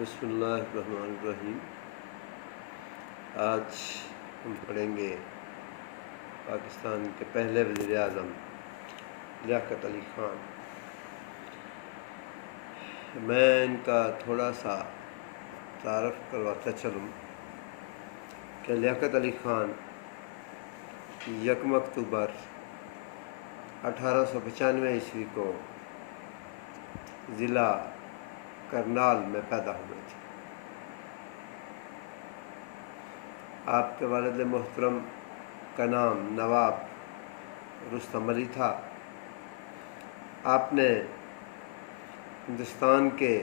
बिस्मिल्लाहिर्रहमानिर्रहीम। आज हम पढ़ेंगे पाकिस्तान के पहले वज़ीर आज़म लियाकत अली ख़ान। मैं इनका थोड़ा सा तारफ़ करवाता चलूँ कि लियाकत अली ख़ान 1 अक्टूबर 1895 ईस्वी को ज़िला करनाल में पैदा हुए थे। आपके वालिद मोहतरम का नाम नवाब रुस्तम अली था। आपने हिंदुस्तान के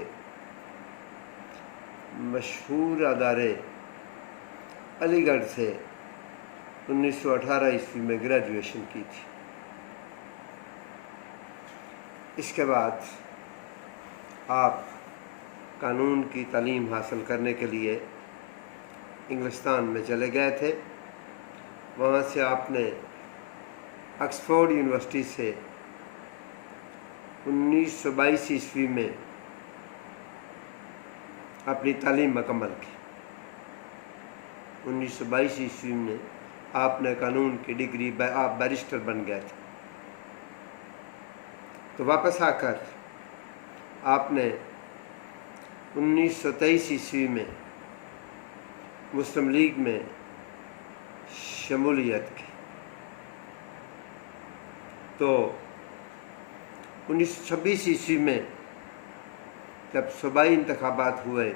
मशहूर अदारे अलीगढ़ से 1918 ईस्वी में ग्रेजुएशन की थी। इसके बाद आप कानून की तालीम हासिल करने के लिए इंग्लिस्तान में चले गए थे। वहाँ से आपने ऑक्सफोर्ड यूनिवर्सिटी से 1922 ईस्वी में अपनी तालीम मुकम्मल की। 1922 ईस्वी में आपने कानून की डिग्री आप बैरिस्टर बन गए थे। तो वापस आकर आपने 1923 ईस्वी में मुस्लिम लीग में शमूलियत की। तो 1926 ईस्वी में जब सूबाई इंतखाबात हुए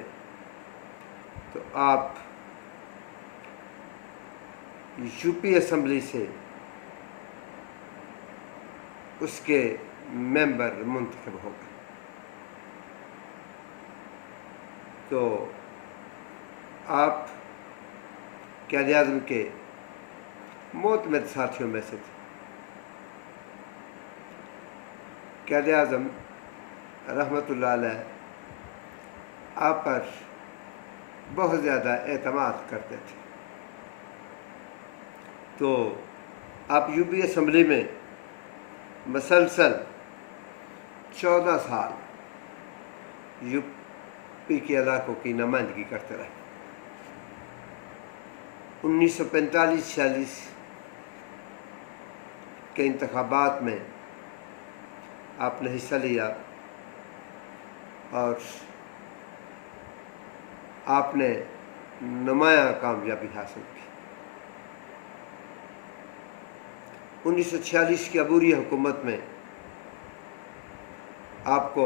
तो आप यूपी असम्बली से उसके मेंबर मुंतखब हो गए। तो आप क़ायद-ए-आज़म के मोतमद साथियों में से थे। क़ायद-ए-आज़म रहमतुल्लाह अलैह आप पर बहुत ज़्यादा एतमाद करते थे। तो आप यूपी असम्बली में मसलसल 14 साल यूपी के इलाकों की नुमाइंदगी करते रहे। 1945-46 के इंतखाबात में आपने हिस्सा लिया और आपने नुमायां कामयाबी हासिल की। 1946 की अबूरी हुकूमत में आपको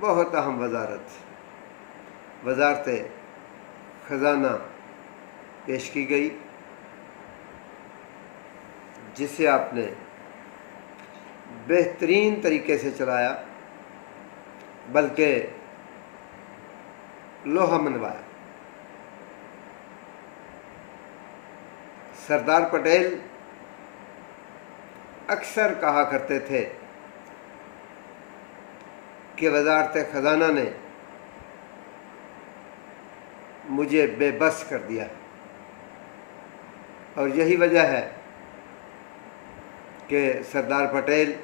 बहुत अहम वजारत ख़जाना पेश की गई, जिसे आपने बेहतरीन तरीके से चलाया, बल्कि लोहा मनवाया। सरदार पटेल अक्सर कहा करते थे कि वजारत ख़जाना ने मुझे बेबस कर दिया, और यही वजह है कि सरदार पटेल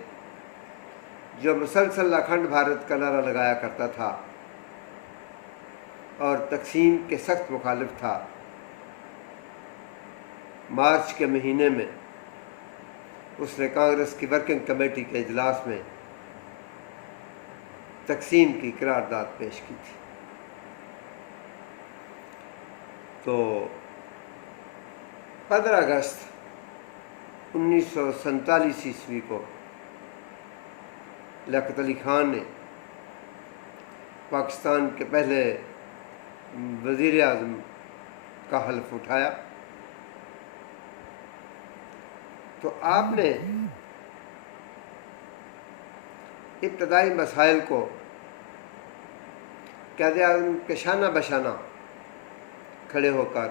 जो मुसलसल अखंड भारत का नारा लगाया करता था और तकसीम के सख्त मुखालिफ था, मार्च के महीने में उसने कांग्रेस की वर्किंग कमेटी के इजलास में तकसीम की करारदाद पेश की थी। तो 15 अगस्त 1947 ईस्वी को लियाकत अली ख़ान ने पाकिस्तान के पहले वज़ीर आज़म का हल्फ उठाया। तो आपने इब्तदाई मसाइल को क़ायद-ए-आज़म के शाना बशाना खड़े होकर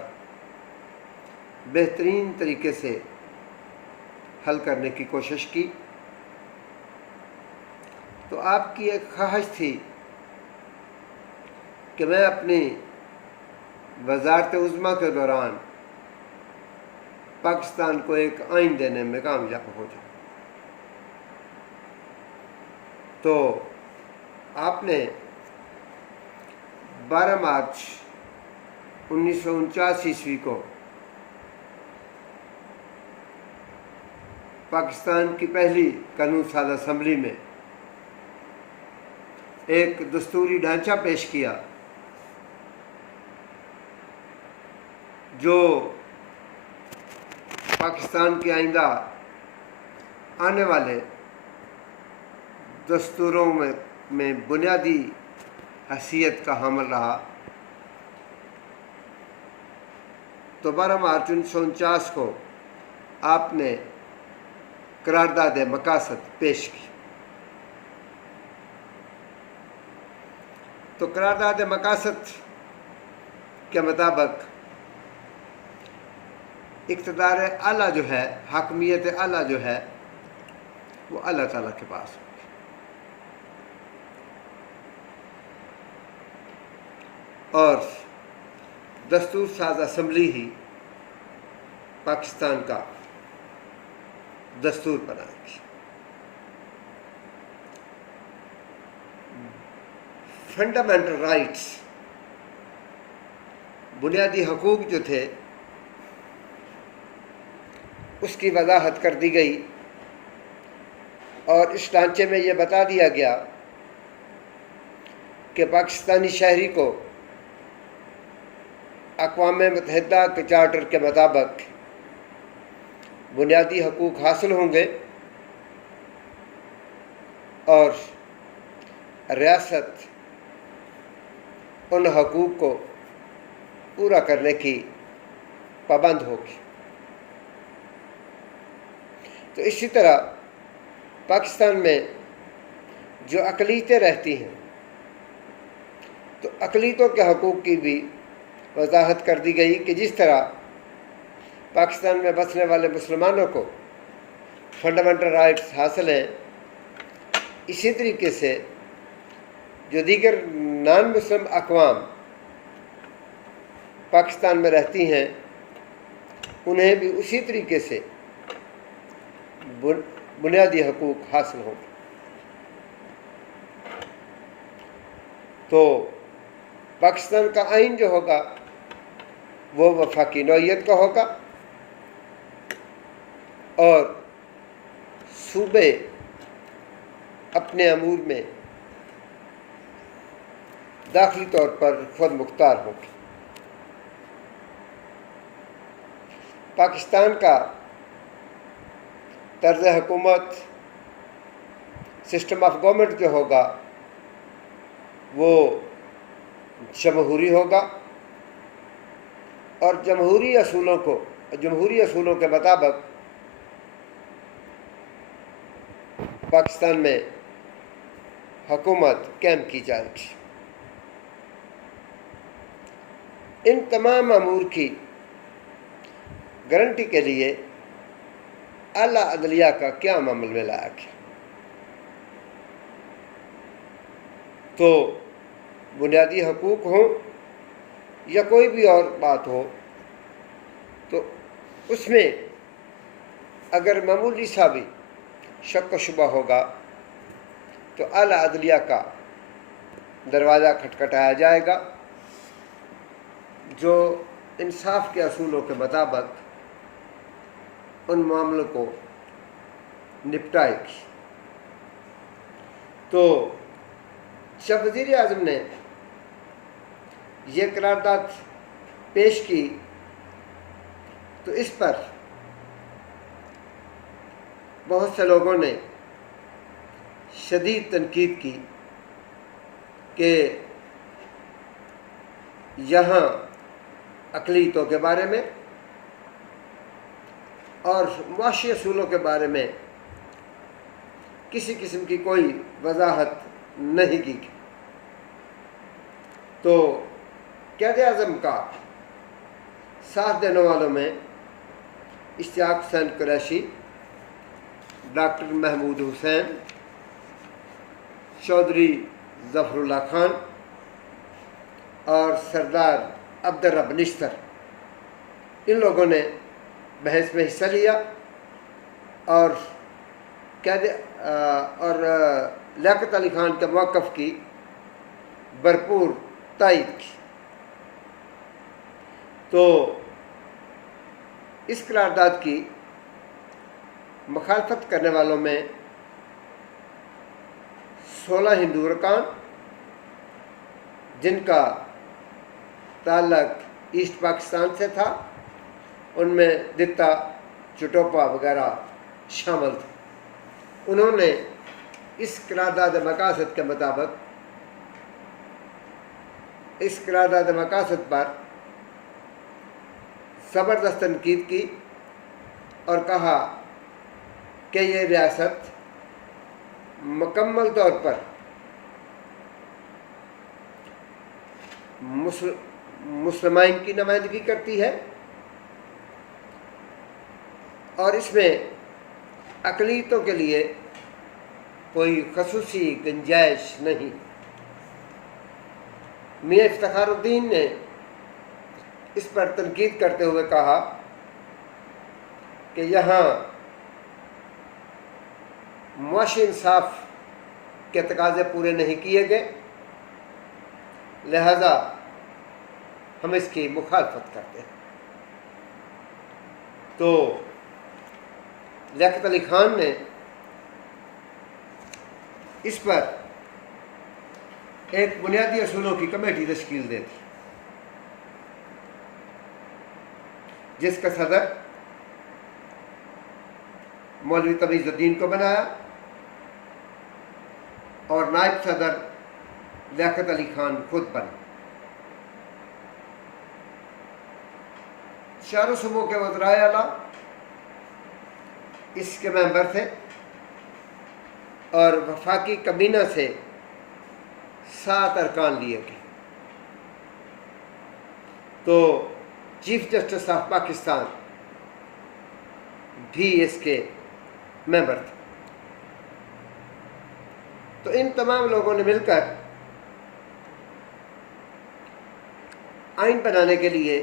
बेहतरीन तरीके से हल करने की कोशिश की। तो आपकी एक ख्वाहिश थी कि मैं अपनी वज़ारत उज़्मा के दौरान पाकिस्तान को एक आइन देने में कामयाब हो जाऊँ। तो आपने 12 मार्च 1949 ईस्वी को पाकिस्तान की पहली कानून साज असम्बली में एक दस्तूरी ढांचा पेश किया जो पाकिस्तान के आइंदा आने वाले दस्तूरों में बुनियादी हैसियत का हामिल रहा। तो 12 मार्च 1949 को आपने करारदाद मकासद पेश की। तो करारदाद मकासद के मुताबिक इक़्तिदार आला जो है, हाकमियत आला जो है, वो अल्लाह ताला के पास होगी। और दस्तूर साज असम्बली ही पाकिस्तान का दस्तूर बनाएगी। फंडामेंटल राइट्स, बुनियादी हकूक़ जो थे उसकी वजाहत कर दी गई और इस ढांचे में यह बता दिया गया कि पाकिस्तानी शहरी को अक़वाम मुत्तहिदा के चार्टर के मुताबिक बुनियादी हकूक़ हासिल होंगे और रियासत उन हकूक़ को पूरा करने की पाबंद होगी। तो इसी तरह पाकिस्तान में जो अक़लियतें रहती हैं, तो अक़लियतों के हकूक़ की भी वजाहत कर दी गई कि जिस तरह पाकिस्तान में बसने वाले मुसलमानों को फंडामेंटल राइट्स हासिल हैं, इसी तरीके से जो दीगर नॉन मुस्लिम अक़वाम पाकिस्तान में रहती हैं, उन्हें भी उसी तरीके से बुनियादी हकूक़ हासिल होंगे। तो पाकिस्तान का आइन जो होगा वो वफाकी नौइयत का होगा और सूबे अपने अमूर में दाखिली तौर पर खुद मुख्तार होंगे। पाकिस्तान का तर्ज हुकूमत, सिस्टम ऑफ गवर्नमेंट जो होगा वो जमहूरी होगा और जमहूरी असूलों के मुताबिक पाकिस्तान में हुकूमत कायम की जाएगी। इन तमाम अमूर की गारंटी के लिए आला अदलिया का क्या अमल में लाया गया। तो बुनियादी हकूक़ हों या कोई भी और बात हो, तो उसमें अगर मामूली सा भी शक व शुबा होगा तो आला अदलिया का दरवाज़ा खटखटाया जाएगा, जो इंसाफ के असूलों के मुताबिक उन मामलों को निपटाएगी। तो जब वज़ीर आज़म ने यह करारदाद पेश की तो इस पर बहुत से लोगों ने शदीद तनकीद की कि यहाँ अक़लियतों के बारे में और मुआशी असूलों के बारे में किसी किस्म की कोई वजाहत नहीं की। तो क़ायद आज़म का साथ देने वालों में इश्तियाक हुसैन कुरैशी, डॉक्टर महमूद हुसैन, चौधरी ज़फ़रुल्लाह खान और सरदार अब्दुर्रब निश्तर, इन लोगों ने बहस में हिस्सा लिया और लियाकत अली खान के मौक़िफ़ की भरपूर तायद की। तो इस करारदाद की मुखालफत करने वालों में 16 हिंदू अरकान, जिनका ताल्लुक ईस्ट पाकिस्तान से था, उनमें दित्ता, चटोपा वगैरह शामिल थे। उन्होंने इस करारदाद मकासद के मुताबिक इस करारदाद मकासद पर ज़बरदस्त तनकीद की और कहा कि ये रियासत मुकम्मल तौर पर मुसलमान की नुमाइंदगी करती है और इसमें अक़लियतों के लिए कोई ख़ुसूसी गुंजाइश नहीं। मियां इफ्तिखारुद्दीन ने इस पर तनकीद करते हुए कहा कि यहाँ मुआशी इंसाफ के तकाज़े पूरे नहीं किए गए, लिहाजा हम इसकी मुखालफत करते हैं। तो लियाकत अली खान ने इस पर एक बुनियादी असूलों की कमेटी तश्कील दे दी, जिसका सदर मौलवी तमीज़ुद्दीन को बनाया और नायब सदर लियाकत अली खान खुद बने। चारों सूबों के वज़राए आला इसके मेंबर थे और वफाकी कबीना से 7 अरकान लिए गए। तो चीफ जस्टिस ऑफ पाकिस्तान भी इसके मेंबर थे। तो इन तमाम लोगों ने मिलकर आइन बनाने के लिए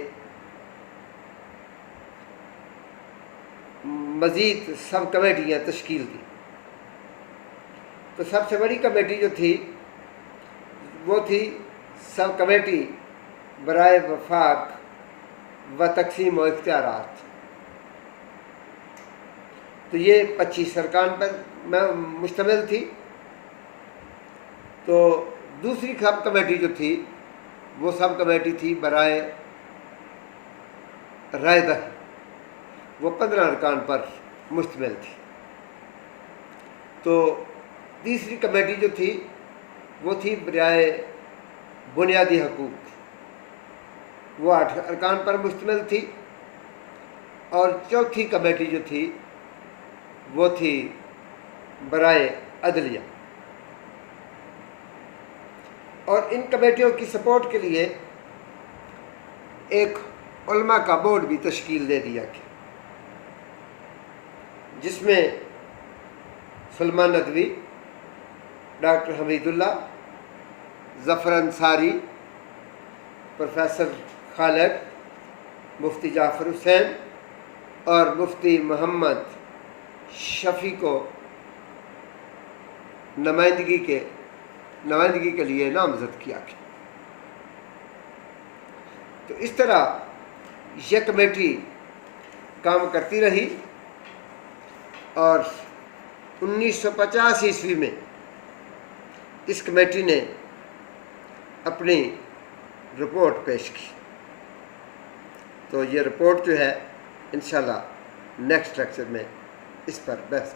मज़ीद सब कमेटियाँ तश्कील दी। तो सबसे बड़ी कमेटी जो थी वो थी सब कमेटी बराए वफाक व तकसीम व इख्तियारात। तो ये 25 अरकान पर मुश्तमिल थी। तो दूसरी सब कमेटी जो थी वो सब कमेटी थी बराए रायदह, वो 15 अरकान पर मुश्तमिल थी। तो तीसरी कमेटी जो थी वो थी बराए बुनियादी हकूक़, वो 8 अरकान पर मुश्तमिल थी। और चौथी कमेटी जो थी वो थी बराए अदलिया। और इन कमेटियों की सपोर्ट के लिए एक उलमा का बोर्ड भी तश्कील दे दिया गया, जिसमें सलमान नदवी, डॉक्टर हमीदुल्लाह, ज़फ़र अंसारी, प्रोफेसर खालिद, मुफ्ती जाफ़र हुसैन और मुफ्ती मोहम्मद शफ़ी को नुमाइंदगी के लिए नामज़द किया गया। तो इस तरह यह कमेटी काम करती रही और 1950 ईस्वी में इस कमेटी ने अपनी रिपोर्ट पेश की। तो ये रिपोर्ट जो है इंशाल्लाह नेक्स्ट लेक्चर में इस पर बहस